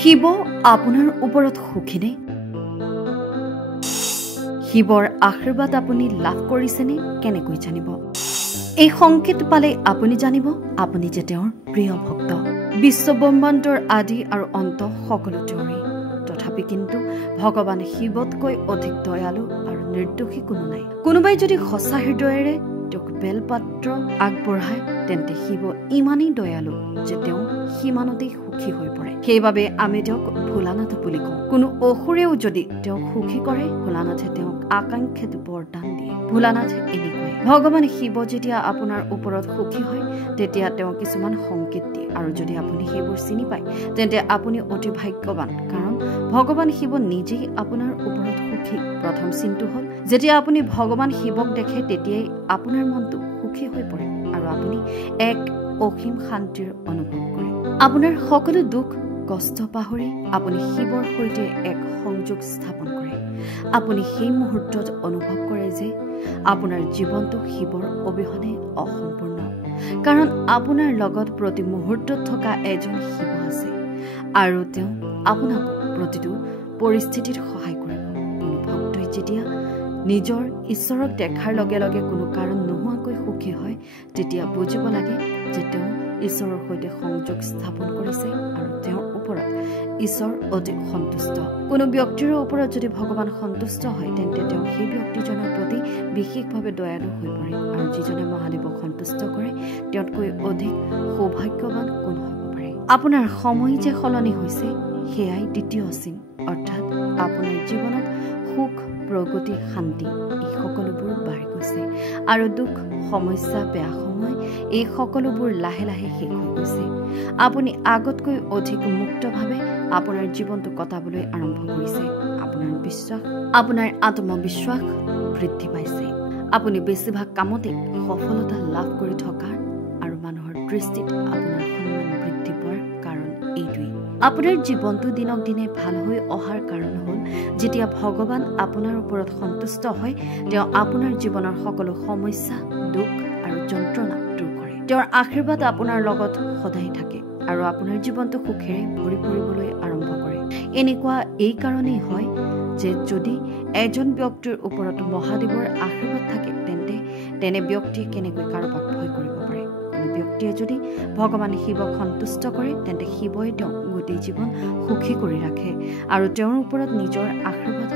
শিৱ আপোনাৰ ওপৰত সুখীনে? শিৱৰ আশীৰ্বাদ আপুনি লাভ কৰিছেনে কেনেকৈ জানিব? এই সংকেত পালে আপুনি জানিব আপুনি যে তেওঁৰ প্ৰিয় ভক্ত। বিশ্বব্ৰহ্মাণ্ডৰ আদি আৰু অন্ত সকলো তেওঁৰে। তথাপি কিন্তু ভগৱান শিৱতকৈ অধিক দয়ালু আৰু নিৰ্দোষী কোনো নাই। কোনোবাই যদি সঁচা হৃদয়েৰে তেওঁক বেলপাত্ৰ আগবঢ়ায় তেন্তে শিৱ ইমানেই দয়ালু যে তেওঁ সিমানতেই সুখী হৈ পৰে। সেইবাবে আমি তেওঁক ভোলানাথ বুলি কওঁ। কোনো অসুৰেও যদি তেওঁক সুখী কৰে ভোলানাথে তেওঁক আকাংক্ষিত বৰদান দিয়ে। ভোলানাথ এনেকুৱাই। ভগৱান শিৱ যেতিয়া আপোনাৰ ওপৰত সুখী হয় তেতিয়া তেওঁ কিছুমান সংকেত দিয়ে, আৰু যদি আপুনি সেইবোৰ চিনি পায় তেন্তে আপুনি অতি ভাগ্যৱান, কাৰণ ভগৱান শিৱ নিজেই আপোনাৰ ওপৰত সুখী। প্ৰথম চিনটো হ'ল যেতিয়া আপুনি ভগৱান শিৱক দেখে তেতিয়াই আপোনাৰ মনটো সুখী হৈ পৰে আৰু আপুনি এক অসীম শান্তিৰ অনুভৱ কৰে। আপোনাৰ সকলো দুখ কষ্ট পাহৰি আপুনি শিৱৰ সৈতে এক সংযোগ স্থাপন কৰে। আপুনি সেই মুহূৰ্তত অনুভৱ কৰে যে আপোনাৰ জীৱনটো শিৱৰ অবিহনে অসম্পূৰ্ণ, কাৰণ আপোনাৰ লগত প্ৰতি মুহূৰ্তত থকা এজন শিৱ আছে আৰু তেওঁ আপোনাক প্ৰতিটো পৰিস্থিতিত সহায় কৰিব। কোনো ভক্তই যেতিয়া নিজৰ ঈশ্বৰক দেখাৰ লগে লগে কোনো কাৰণ নোহোৱাকৈ সুখী হয় তেতিয়া বুজিব লাগে যে তেওঁ ঈশ্বৰৰ সৈতে সংযোগ স্থাপন কৰিছে আৰু তেওঁৰ ওপৰত ঈশ্বৰ অতি সন্তুষ্ট। কোনো ব্যক্তিৰ ওপৰত যদি ভগৱান সন্তুষ্ট হয় তেন্তে তেওঁ সেই ব্যক্তিজনৰ প্ৰতি বিশেষভাৱে দয়ালু হৈ পৰে, আৰু যিজনে মহাদেৱক সন্তুষ্ট কৰে তেওঁতকৈ অধিক সৌভাগ্যৱান কোন হ'ব পাৰে। আপোনাৰ সময় যে সলনি হৈছে সেয়াই দ্বিতীয় চিন, অৰ্থাৎ আপোনাৰ জীৱনত সুখ প্ৰগতি শান্তি এই সকলোবোৰ বাঢ়ি গৈছে, আৰু দুখ সমস্যা বেয়া সময় এই সকলোবোৰ লাহে লাহে শেষ হৈ গৈছে। আপুনি আগতকৈ অধিক মুক্তভাৱে আপোনাৰ জীৱনটো কটাবলৈ আৰম্ভ কৰিছে। আপোনাৰ আত্মবিশ্বাস বৃদ্ধি পাইছে। আপুনি বেছিভাগ কামতে সফলতা লাভ কৰি থকাৰ আৰু মানুহৰ দৃষ্টিত আপোনাৰ সন্মান বৃদ্ধি পোৱাৰ কাৰণ এইটোৱেই। আপোনাৰ জীৱনটো দিনক দিনে ভাল হৈ অহাৰ কাৰণ হ'ল যেতিয়া ভগৱান আপোনাৰ ওপৰত সন্তুষ্ট হয় তেওঁ আপোনাৰ জীৱনৰ সকলো সমস্যা দুখ আৰু যন্ত্ৰণা দূৰ কৰে। তেওঁৰ আশীৰ্বাদ আপোনাৰ লগত সদায় থাকে আৰু আপোনাৰ জীৱনটো সুখেৰে ভৰি পৰিবলৈ আৰম্ভ কৰে। এনেকুৱা এই কাৰণেই হয় যে যদি এজন ব্যক্তিৰ ওপৰত মহাদেৱৰ আশীৰ্বাদ থাকে তেন্তে তেনে ব্যক্তিয়ে কেনেকৈ কাৰোবাক ভয় কৰিব পাৰে। কোনো ব্যক্তিয়ে যদি ভগৱান শিৱক সন্তুষ্ট কৰে তেন্তে শিৱই তেওঁক গোটেই জীৱন সুখী কৰি ৰাখে আৰু তেওঁৰ ওপৰত নিজৰ আশীৰ্বাদ